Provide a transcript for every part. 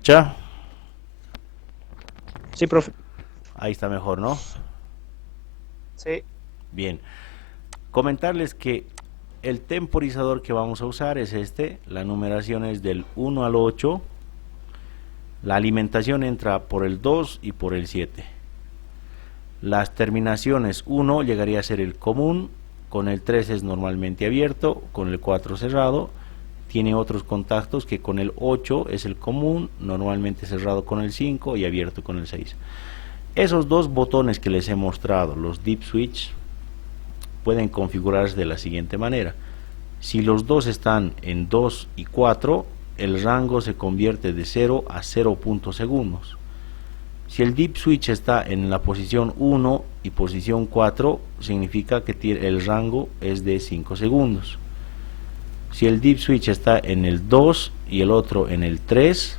escucha? Sí, profe. Ahí está mejor, ¿no? Sí. Bien. Comentarles que el temporizador que vamos a usar es este. La numeración es del 1 al 8. La alimentación entra por el 2 y por el 7. Las terminaciones 1 llegaría a ser el común, con el 3 es normalmente abierto, con el 4 cerrado. Tiene otros contactos que con el 8 es el común, normalmente cerrado con el 5 y abierto con el 6. Esos dos botones que les he mostrado, los deep switch, pueden configurarse de la siguiente manera. Si los dos están en 2 y 4, el rango se convierte de 0 a 0 segundos. Si el deep switch está en la posición 1 y posición 4, significa que el rango es de 5 segundos. Si el deep switch está en el 2 y el otro en el 3,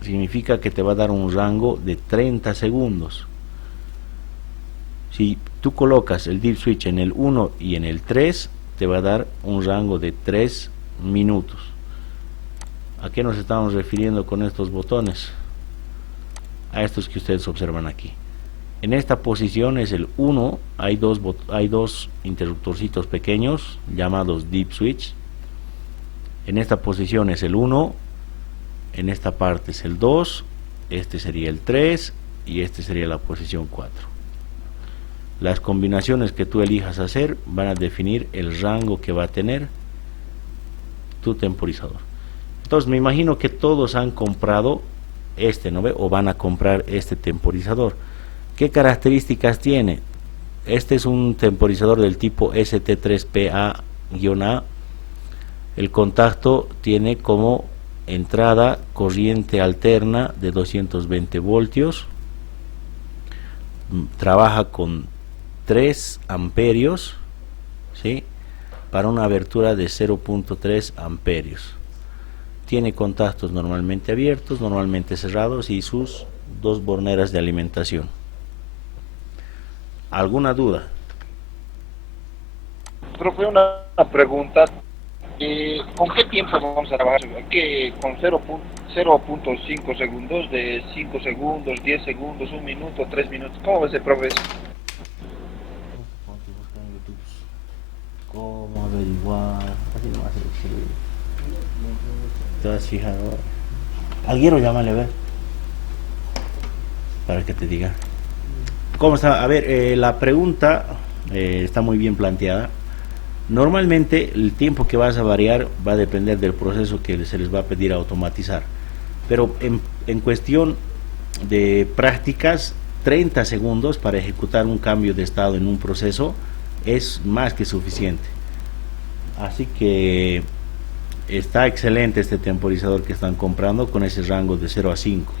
significa que te va a dar un rango de 30 segundos. Si tú colocas el deep switch en el 1 y en el 3, te va a dar un rango de 3 minutos. ¿A qué nos estamos refiriendo con estos botones? A estos que ustedes observan aquí. En esta posición es el 1, hay dos interruptorcitos pequeños llamados deep switch. En esta posición es el 1, en esta parte es el 2, este sería el 3 y este sería la posición 4. Las combinaciones que tú elijas hacer van a definir el rango que va a tener tu temporizador. Entonces me imagino que todos han comprado este, ¿no ve? O van a comprar este temporizador. ¿Qué características tiene? Este es un temporizador del tipo ST3PA-A. El contacto tiene como entrada corriente alterna de 220 voltios. Trabaja con 3 amperios, ¿sí? Para una abertura de 0.3 amperios. Tiene contactos normalmente abiertos, normalmente cerrados y sus dos borneras de alimentación. ¿Alguna duda? Profe, una pregunta. ¿Con qué tiempo vamos a trabajar? ¿Con 0.5 segundos, de 5 segundos, 10 segundos, 1 minuto, 3 minutos? ¿Cómo va a ser, profe? ¿Cómo averiguar? Así no hace ¿Te has fijado? Alguien llámale a ver para que te diga. ¿Cómo está? A ver, la pregunta está muy bien planteada. Normalmente el tiempo que vas a variar va a depender del proceso que se les va a pedir automatizar. Pero en cuestión de prácticas, 30 segundos para ejecutar un cambio de estado en un proceso es más que suficiente. Así que está excelente este temporizador que están comprando con ese rango de 0 a 5.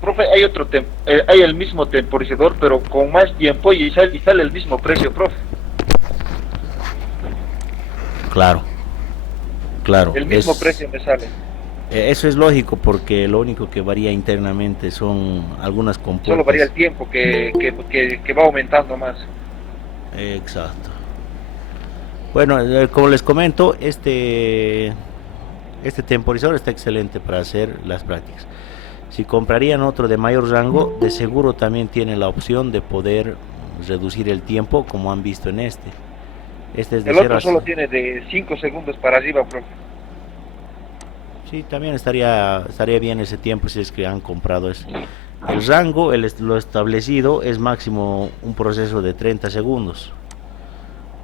Profe, hay el mismo temporizador, pero con más tiempo y sale el mismo precio, profe. Claro, claro. El mismo precio me sale. Eso es lógico porque lo único que varía internamente son algunas Solo varía el compuertas. tiempo que va aumentando más. Exacto. Bueno, como les comento, este temporizador está excelente para hacer las prácticas. Si comprarían otro de mayor rango, de seguro también tiene la opción de poder reducir el tiempo, como han visto en este. Este es de El 0 otro a... solo tiene de 5 segundos para arriba, profe. Sí, también estaría bien ese tiempo si es que han comprado ese. El rango, lo establecido, es máximo un proceso de 30 segundos.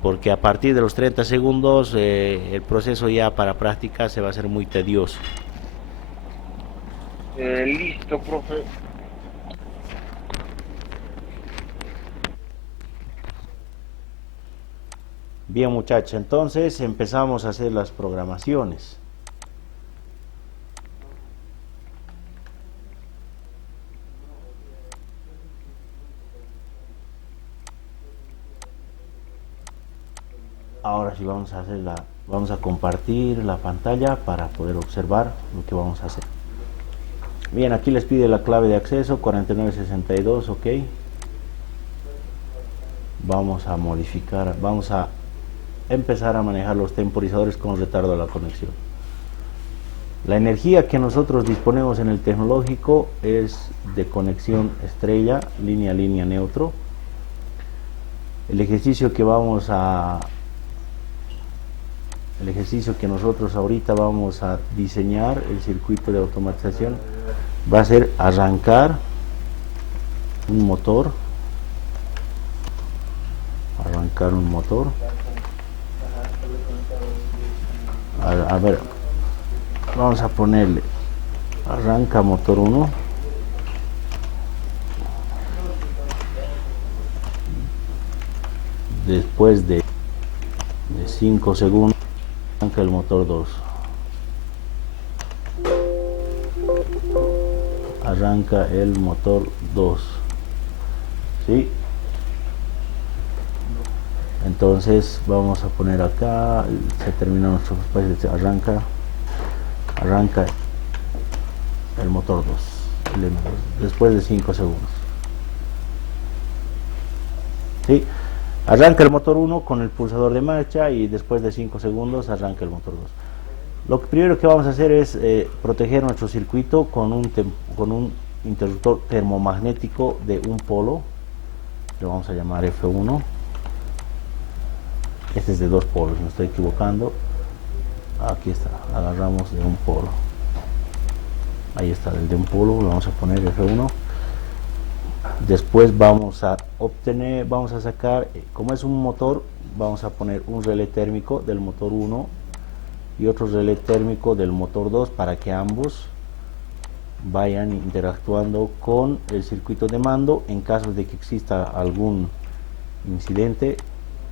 Porque a partir de los 30 segundos el proceso ya para práctica se va a hacer muy tedioso. Listo, profe. Bien muchachos, entonces empezamos a hacer las programaciones. Ahora sí vamos a compartir la pantalla para poder observar lo que vamos a hacer. Bien, aquí les pide la clave de acceso 4962, ok. Vamos a modificar, vamos a empezar a manejar los temporizadores con retardo a la conexión. La energía que nosotros disponemos en el tecnológico es de conexión estrella, línea a línea neutro. El ejercicio que nosotros ahorita vamos a diseñar, el circuito de automatización, va a ser arrancar un motor. A ver, vamos a ponerle arranca motor 1. Después de 5 segundos arranca el motor 2. Arranca el motor 2. ¿Sí? Entonces vamos a poner acá, se termina nuestro espacio, arranca el motor 2 después de 5 segundos. ¿Sí? Arranca el motor 1 con el pulsador de marcha y después de 5 segundos arranca el motor 2. Lo primero que vamos a hacer es proteger nuestro circuito con un interruptor termomagnético de un polo. Lo vamos a llamar F1. Este es de 2 polos, me estoy equivocando. Aquí está, agarramos de un polo. Ahí está, el de un polo, lo vamos a poner F1. Después vamos a sacar, como es un motor, vamos a poner un relé térmico del motor 1 y otro relé térmico del motor 2 para que ambos vayan interactuando con el circuito de mando en caso de que exista algún incidente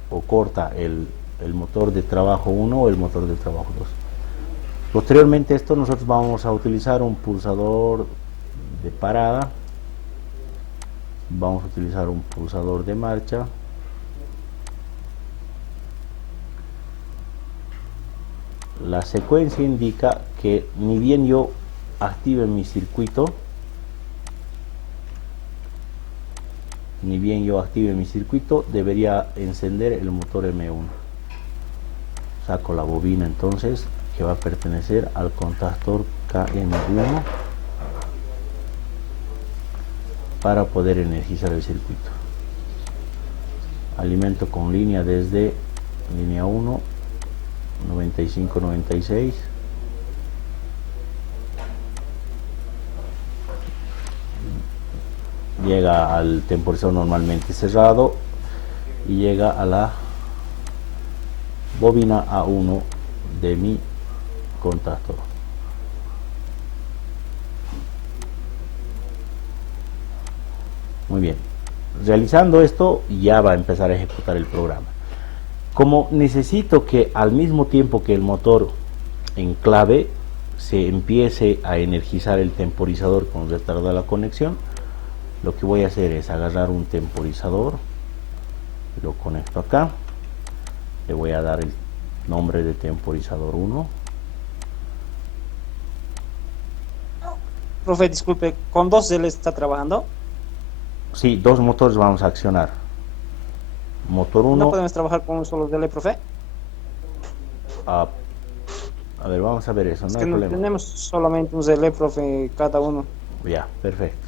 o corta el motor de trabajo 1 o el motor de trabajo 2. Posteriormente a esto nosotros vamos a utilizar un pulsador de parada, vamos a utilizar un pulsador de marcha, la secuencia indica que ni bien yo active mi circuito, debería encender el motor M1. Saco la bobina entonces que va a pertenecer al contactor KM1 para poder energizar el circuito. Alimento con línea desde línea 1 95-96. Llega al temporizador normalmente cerrado y llega a la bobina A1 de mi contactor. Muy bien, realizando esto ya va a empezar a ejecutar el programa. Como necesito que al mismo tiempo que el motor enclave se empiece a energizar el temporizador con retardo a la conexión, lo que voy a hacer es agarrar un temporizador, lo conecto acá, le voy a dar el nombre de temporizador 1. Profe, disculpe, ¿con 2 se le está trabajando? Sí, 2 motores vamos a accionar. Motor 1. ¿No podemos trabajar con un solo relé, profe? A ver, vamos a ver eso, no hay no problema. Tenemos solamente un relé, profe, cada uno. Ya, perfecto.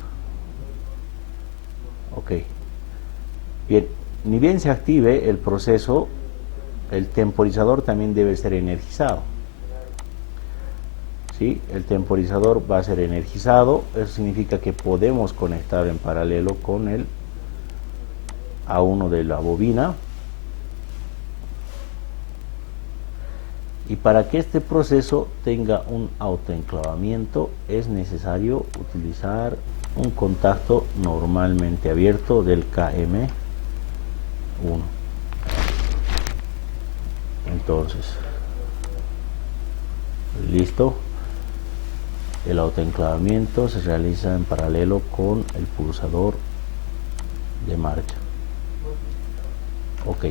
Ok. Bien, ni bien se active el proceso, el temporizador también debe ser energizado. ¿Sí? El temporizador va a ser energizado, eso significa que podemos conectar en paralelo con el A1 de la bobina. Y para que este proceso tenga un autoenclavamiento es necesario utilizar un contacto normalmente abierto del KM1. Entonces, listo. El autoenclavamiento se realiza en paralelo con el pulsador de marcha. Ok.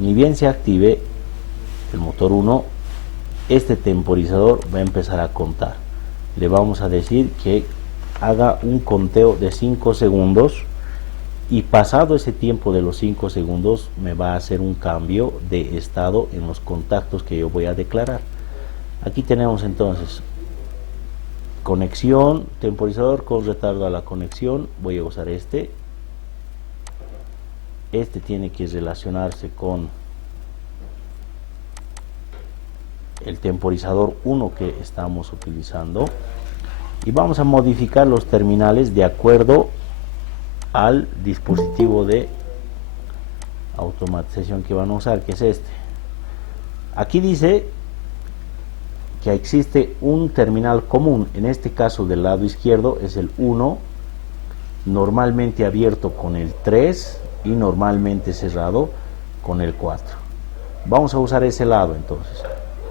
Ni bien se active el motor 1, este temporizador va a empezar a contar. Le vamos a decir que haga un conteo de 5 segundos y pasado ese tiempo de los 5 segundos me va a hacer un cambio de estado en los contactos que yo voy a declarar. Aquí tenemos entonces conexión, temporizador con retardo a la conexión. Voy a usar este tiene que relacionarse con el temporizador 1 que estamos utilizando, y vamos a modificar los terminales de acuerdo al dispositivo de automatización que van a usar, que es este. Aquí dice que existe un terminal común, en este caso del lado izquierdo es el 1, normalmente abierto con el 3 y normalmente cerrado con el 4. Vamos a usar ese lado entonces.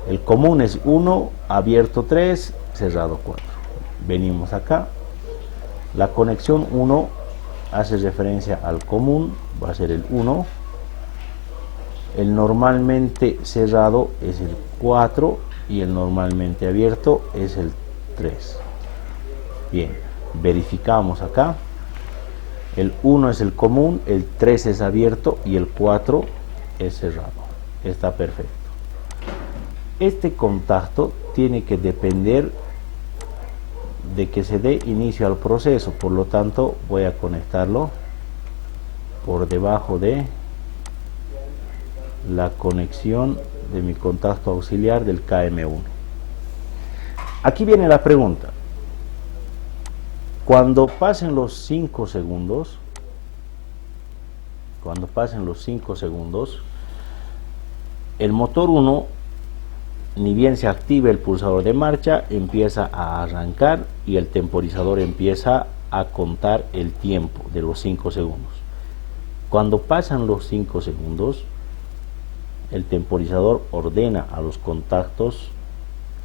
El común es 1, abierto 3, cerrado 4. Venimos acá. La conexión 1 hace referencia al común, va a ser el 1. El normalmente cerrado es el 4 y el normalmente abierto es el 3. Bien, verificamos acá. El 1 es el común, el 3 es abierto y el 4 es cerrado. Está perfecto. Este contacto tiene que depender de que se dé inicio al proceso, por lo tanto voy a conectarlo por debajo de la conexión de mi contacto auxiliar del KM1. Aquí viene la pregunta. Cuando pasen los 5 segundos, el motor 1, ni bien se active el pulsador de marcha, empieza a arrancar y el temporizador empieza a contar el tiempo de los 5 segundos. Cuando pasan los 5 segundos, el temporizador ordena a los contactos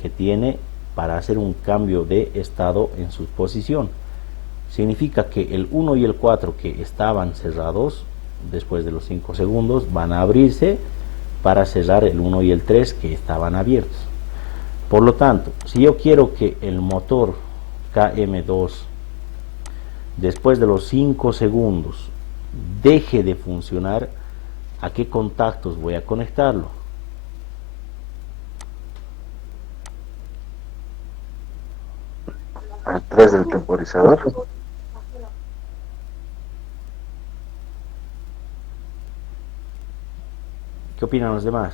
que tiene para hacer un cambio de estado en su posición. Significa que el 1 y el 4 que estaban cerrados después de los 5 segundos van a abrirse para cerrar el 1 y el 3 que estaban abiertos. Por lo tanto, si yo quiero que el motor KM2 después de los 5 segundos deje de funcionar, ¿a qué contactos voy a conectarlo? Al 3 del temporizador. ¿Qué opinan los demás?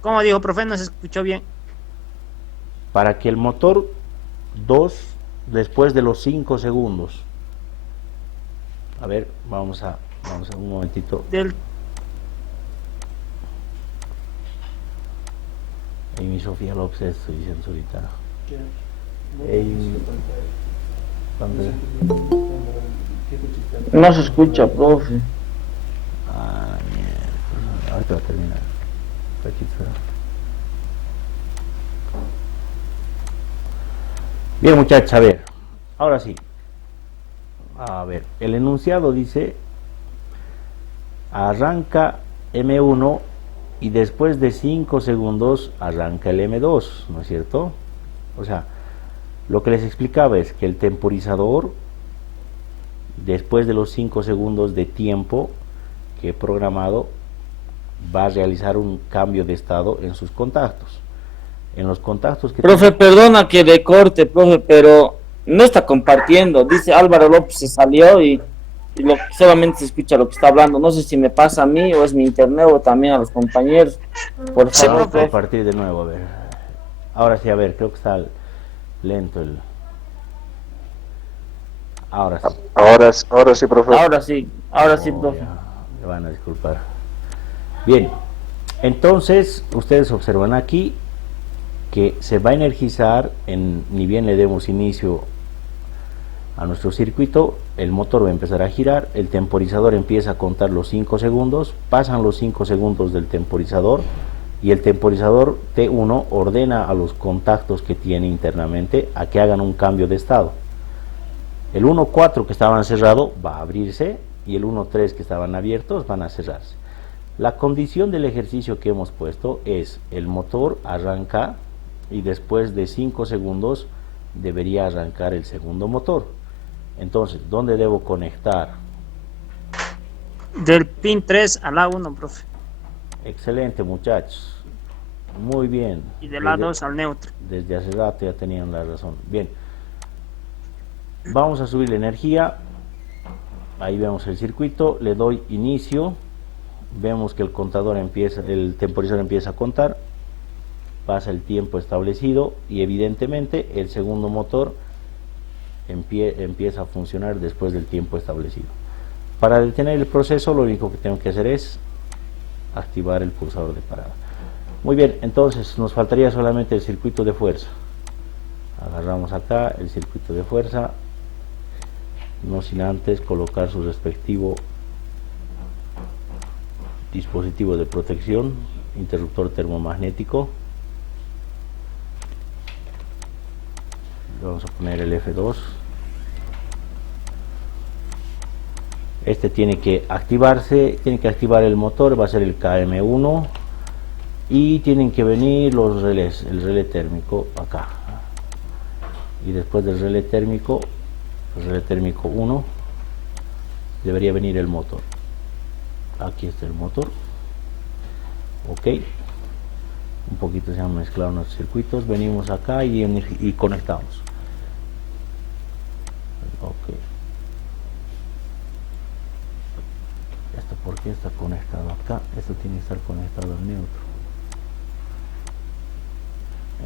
¿Cómo dijo, profe? No se escuchó bien. Para que el motor 2 después de los 5 segundos, a ver, vamos a un momentito. Amy Sofía López, estoy diciendo ahorita. No se escucha, profe. Ah, mierda. Ahorita va a terminar. Aquí está. Bien, muchachos, a ver. Ahora sí. A ver, el enunciado dice: arranca M1 y después de 5 segundos arranca el M2, ¿no es cierto? O sea, lo que les explicaba es que el temporizador, después de los 5 segundos de tiempo que he programado, va a realizar un cambio de estado en sus contactos. En los contactos que... Profe, perdona que le corte, profe, pero no está compartiendo. Dice Álvaro López se salió y solamente se escucha lo que está hablando. No sé si me pasa a mí o es mi internet o también a los compañeros. Por Sí, favor, profe. compartir de nuevo, a ver. Ahora sí, a ver, creo que está lento el... Ahora sí. Ahora sí, profe. ahora sí, profe. Ya, me van a disculpar. Bien, entonces ustedes observan aquí que se va a energizar, ni bien le demos inicio a nuestro circuito, el motor va a empezar a girar, el temporizador empieza a contar los 5 segundos, pasan los 5 segundos del temporizador y el temporizador T1 ordena a los contactos que tiene internamente a que hagan un cambio de estado. El 1.4 que estaban cerrados va a abrirse y el 1.3 que estaban abiertos van a cerrarse. La condición del ejercicio que hemos puesto es: el motor arranca y después de 5 segundos debería arrancar el segundo motor. Entonces, ¿dónde debo conectar? Del pin 3 a la 1, profe. Excelente, muchachos. Muy bien. Y de la 2 al neutro. Desde hace rato ya tenían la razón. Bien. Vamos a subir la energía. Ahí vemos el circuito. Le doy inicio. Vemos que el contador empieza, el temporizador empieza a contar. Pasa el tiempo establecido y evidentemente el segundo motor empieza a funcionar después del tiempo establecido. Para detener el proceso, lo único que tengo que hacer es activar el pulsador de parada. Muy bien, entonces nos faltaría solamente el circuito de fuerza. Agarramos acá el circuito de fuerza, no sin antes colocar su respectivo dispositivo de protección, interruptor termomagnético. Vamos a poner el F2. Este tiene que activarse, tiene que activar el motor, va a ser el KM1 y tienen que venir los relés, el relé térmico acá, y después del relé térmico, el relé térmico 1, debería venir el motor. Aquí está el motor. Ok, un poquito se han mezclado nuestros circuitos, venimos acá y conectamos. Ok, esto porque está conectado acá, esto tiene que estar conectado al neutro.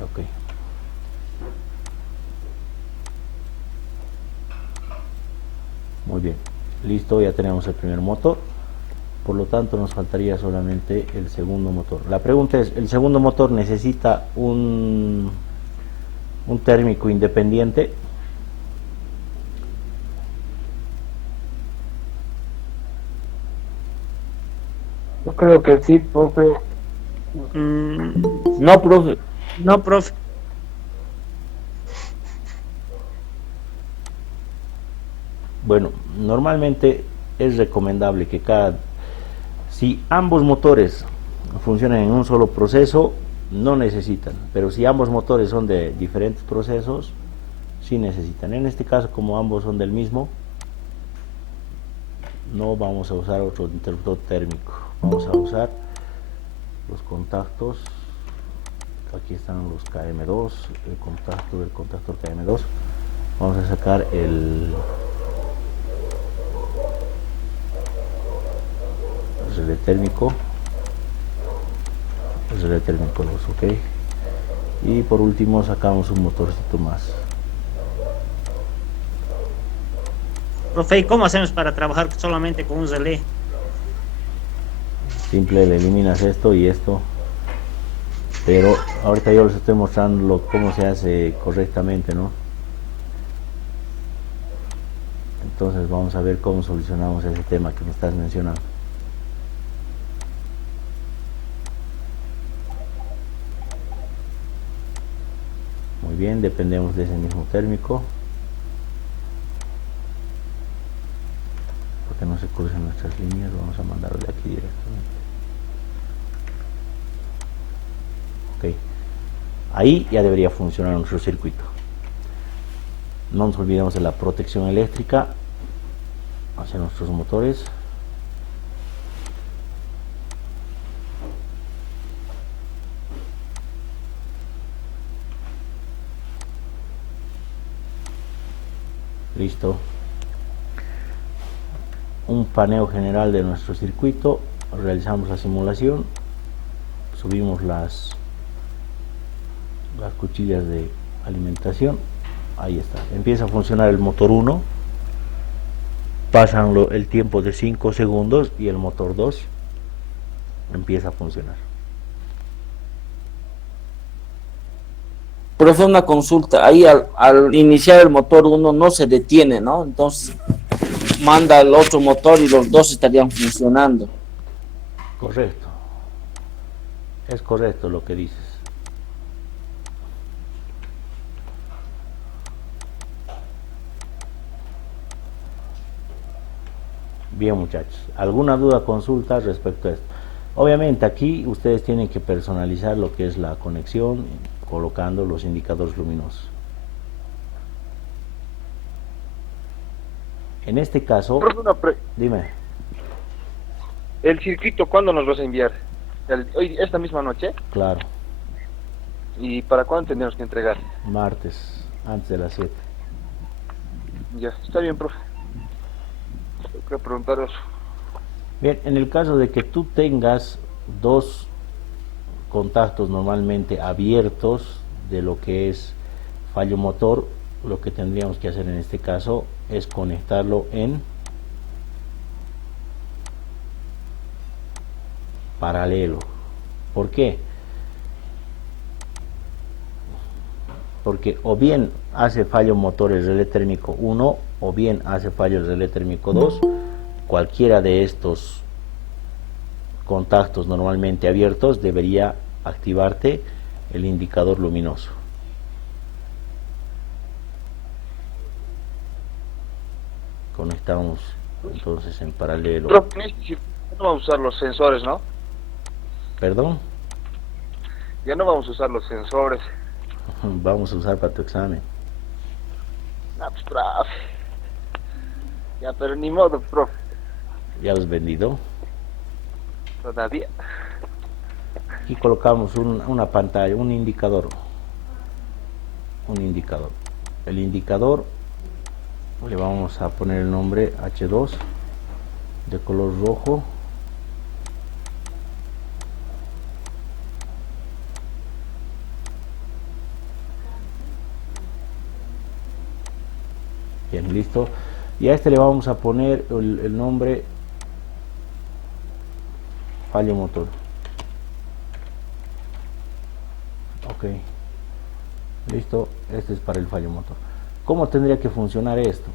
Ok, muy bien, listo, ya tenemos el primer motor. Por lo tanto nos faltaría solamente el segundo motor. La pregunta es, ¿el segundo motor necesita un térmico independiente? Yo creo que sí, profe. No, profe. No, profe. Bueno, normalmente es recomendable que si ambos motores funcionan en un solo proceso, no necesitan, pero si ambos motores son de diferentes procesos, sí necesitan. En este caso, como ambos son del mismo, no vamos a usar otro interruptor térmico, vamos a usar los contactos. Aquí están los KM2, el contacto del contactor KM2. Vamos a sacar el relé térmico, el relé térmico 2, ok, y por último sacamos un motorcito más. Profe, ¿y cómo hacemos para trabajar solamente con un relé? Simple, le eliminas esto y esto, pero ahorita yo les estoy mostrando cómo se hace correctamente, ¿no? Entonces vamos a ver cómo solucionamos ese tema que me estás mencionando. Muy bien, dependemos de ese mismo térmico, porque no se crucen nuestras líneas. Vamos a mandarlo de aquí directamente. Ok, ahí ya debería funcionar nuestro circuito. No nos olvidemos de la protección eléctrica hacia nuestros motores. Listo. Un paneo general de nuestro circuito. Realizamos la simulación. Subimos las cuchillas de alimentación. Ahí está. Empieza a funcionar el motor 1. Pasan el tiempo de 5 segundos y el motor 2 empieza a funcionar. Profe, una consulta. Ahí al iniciar el motor 1 no se detiene, ¿no? Entonces manda el otro motor y los dos estarían funcionando. Correcto. Es correcto lo que dices. Bien, muchachos, ¿alguna duda, consulta respecto a esto? Obviamente aquí ustedes tienen que personalizar lo que es la conexión colocando los indicadores luminosos. En este caso, Profe, dime, ¿el circuito cuándo nos vas a enviar? Hoy, esta misma noche. claro, ¿Y para cuándo tenemos que entregar? martes, antes de las 7. Ya, está bien, profe. Tengo que preguntaros. Bien, en el caso de que tú tengas dos contactos normalmente abiertos de lo que es fallo motor, lo que tendríamos que hacer en este caso es conectarlo en paralelo. ¿Por qué? Porque o bien hace fallo motor el relé térmico 1 o bien hace fallo el relé térmico 2. Cualquiera de estos contactos normalmente abiertos debería activarte el indicador luminoso. Conectamos entonces en paralelo. Profe, en este circuito no vamos a usar los sensores, ¿no? ¿Perdón? Ya no vamos a usar los sensores. Vamos a usar para tu examen. No, pues, profe. Ya, pero ni modo, profe. ¿Ya los vendido? Todavía. Aquí colocamos una pantalla, un indicador. El indicador le vamos a poner el nombre H2 de color rojo. Bien, listo. Y a este le vamos a poner el nombre fallo motor. Ok, listo. Este es para el fallo motor. ¿Cómo tendría que funcionar esto?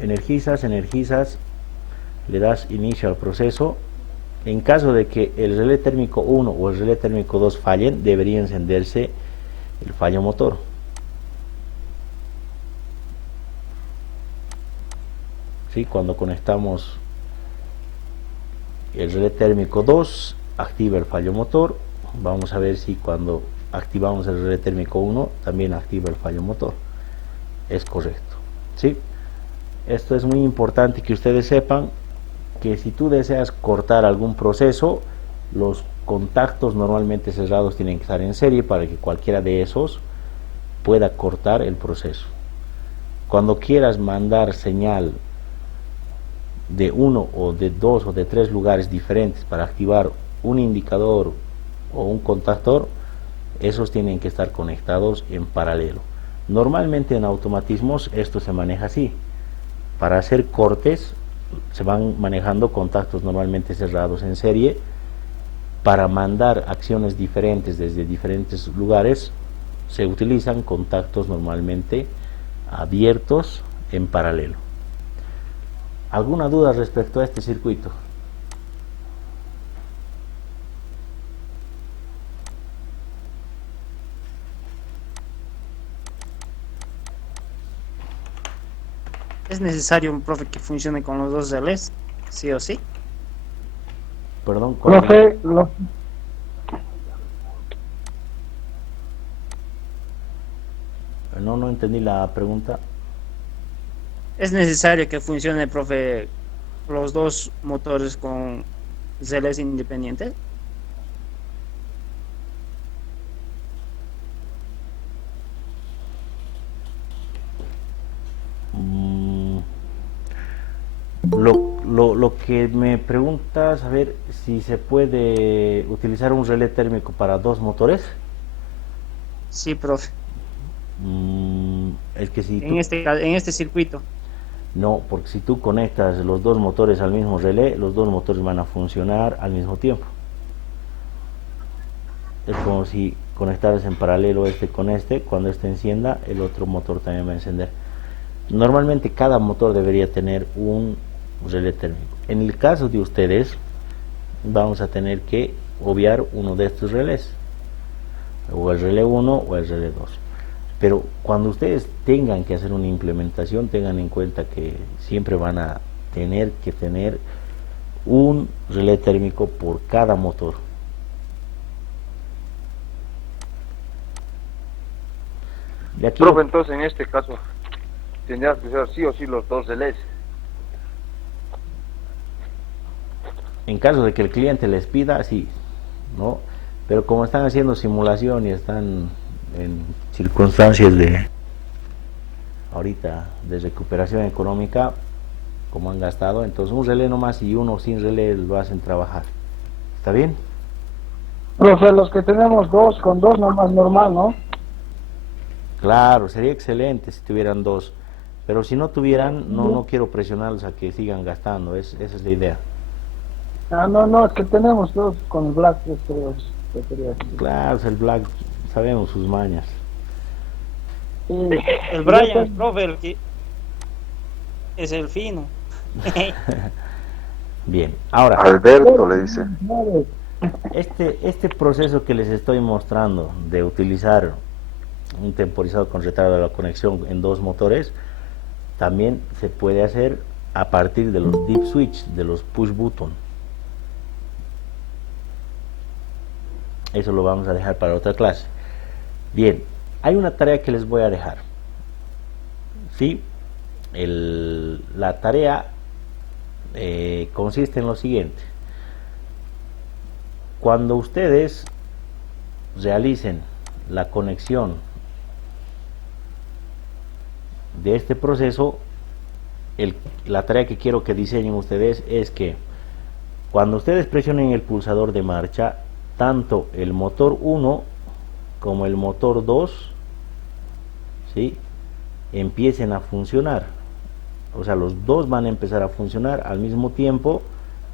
Energizas, le das inicio al proceso. En caso de que el relé térmico 1 o el relé térmico 2 fallen, debería encenderse el fallo motor. ¿Sí? Cuando conectamos el relé térmico 2, activa el fallo motor. Vamos a ver si cuando activamos el relé térmico 1 también activa el fallo motor. Es correcto, ¿sí? Esto es muy importante que ustedes sepan que si tú deseas cortar algún proceso, los contactos normalmente cerrados tienen que estar en serie para que cualquiera de esos pueda cortar el proceso. Cuando quieras mandar señal de uno o de dos o de tres lugares diferentes para activar un indicador o un contactor, esos tienen que estar conectados en paralelo. Normalmente en automatismos esto se maneja así. Para hacer cortes se van manejando contactos normalmente cerrados en serie. Para mandar acciones diferentes desde diferentes lugares se utilizan contactos normalmente abiertos en paralelo. ¿Alguna duda respecto a este circuito? ¿Es necesario, profe, que funcione con los dos relés? ¿Sí o sí? Perdón, ¿cuál? Profe, No entendí la pregunta. ¿Es necesario que funcione, profe, los dos motores con relés independientes? Lo que me preguntas, a ver si se puede utilizar un relé térmico para dos motores. Sí, profe. Es que si En este circuito. no, porque si tú conectas los dos motores al mismo relé, los dos motores van a funcionar al mismo tiempo. Es como si conectaras en paralelo este con este. Cuando este encienda, el otro motor también va a encender. Normalmente cada motor debería tener un relé térmico. En el caso de ustedes, vamos a tener que obviar uno de estos relés, o el relé 1 o el relé 2. Pero cuando ustedes tengan que hacer una implementación, tengan en cuenta que siempre van a tener que tener un relé térmico por cada motor. De aquí, Profe, entonces en este caso tendrías que ser sí o sí los dos relés. En caso de que el cliente les pida, sí, ¿no? Pero como están haciendo simulación y están en circunstancias de ahorita de recuperación económica, como han gastado, entonces un relé nomás y uno sin relé lo hacen trabajar. ¿Está bien? Profe, los que tenemos dos, con dos nomás normal, ¿no? Claro, sería excelente si tuvieran dos, pero si no tuvieran, no quiero presionarlos a que sigan gastando, esa es la idea. Ah, no, no, es que tenemos dos con el Black, yo creo, que quería decir. Claro, el Black, sabemos sus mañas. Sí. El Brian, profe, el que es el fino. Bien, ahora, Alberto le dice. este proceso que les estoy mostrando de utilizar un temporizador con retardo de la conexión en dos motores, también se puede hacer a partir de los deep switch, de los push button. Eso lo vamos a dejar para otra clase. Bien, hay una tarea que les voy a dejar. ¿Sí? La tarea consiste en lo siguiente. Cuando ustedes realicen la conexión de este proceso, la tarea que quiero que diseñen ustedes es que cuando ustedes presionen el pulsador de marcha, tanto el motor 1 como el motor 2, ¿sí?, empiecen a funcionar. O sea, los dos van a empezar a funcionar al mismo tiempo,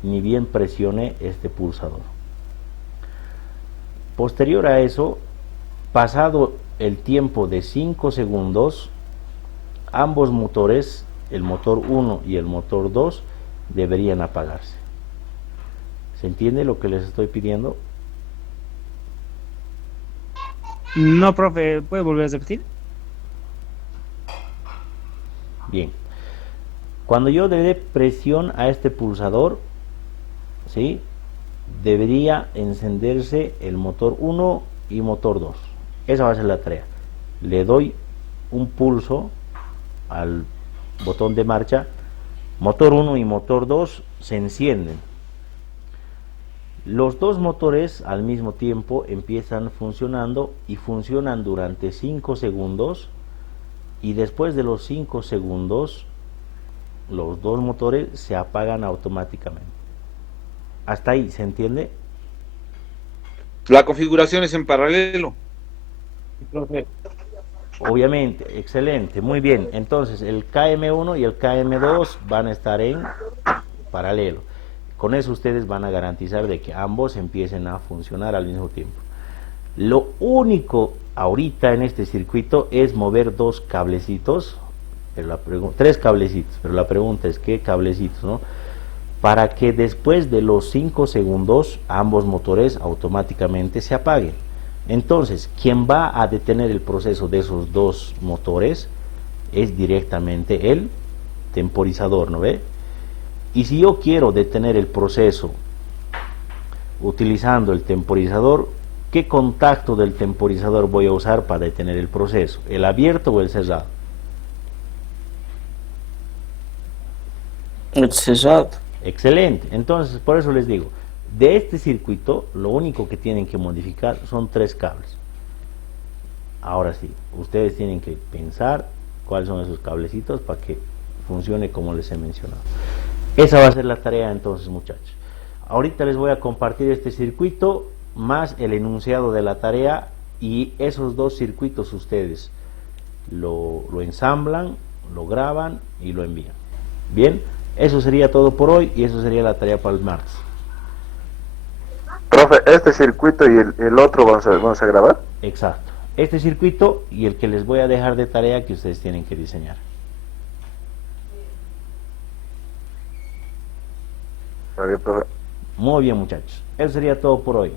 ni bien presione este pulsador. Posterior a eso, pasado el tiempo de 5 segundos, ambos motores, el motor 1 y el motor 2, deberían apagarse. ¿Se entiende lo que les estoy pidiendo? No, profe, ¿puede volver a repetir? Bien. Cuando yo le dé presión a este pulsador, ¿sí?, debería encenderse el motor 1 y motor 2. Esa va a ser la tarea. Le doy un pulso al botón de marcha, motor 1 y motor 2 se encienden. Los dos motores al mismo tiempo empiezan funcionando y funcionan durante 5 segundos, y después de los 5 segundos los dos motores se apagan automáticamente. Hasta ahí, ¿se entiende? La configuración es en paralelo. Profe, Obviamente, excelente, muy bien. Entonces el KM1 y el KM2 van a estar en paralelo. Con eso ustedes van a garantizar de que ambos empiecen a funcionar al mismo tiempo. Lo único ahorita en este circuito es mover dos cablecitos, pero tres cablecitos, pero la pregunta es ¿qué cablecitos, no? Para que después de los 5 segundos ambos motores automáticamente se apaguen. Entonces, quien va a detener el proceso de esos dos motores es directamente el temporizador, ¿no ve? Y si yo quiero detener el proceso utilizando el temporizador, ¿qué contacto del temporizador voy a usar para detener el proceso? ¿El abierto o el cerrado? El cerrado. Excelente. Entonces, por eso les digo, de este circuito, lo único que tienen que modificar son 3 cables. Ahora sí, ustedes tienen que pensar cuáles son esos cablecitos para que funcione como les he mencionado. Esa va a ser la tarea entonces, muchachos. Ahorita les voy a compartir este circuito más el enunciado de la tarea, y esos dos circuitos ustedes lo ensamblan, lo graban y lo envían. Bien, eso sería todo por hoy y eso sería la tarea para el martes. Profe, este circuito y el otro vamos a grabar. Exacto, este circuito y el que les voy a dejar de tarea que ustedes tienen que diseñar. Está bien, profe. Muy bien, muchachos, eso sería todo por hoy.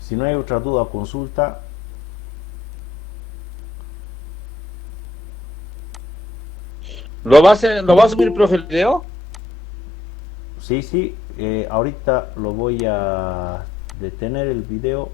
Si no hay otra duda o consulta, ¿Lo va a subir, profe, el video? sí, ahorita lo voy a detener el video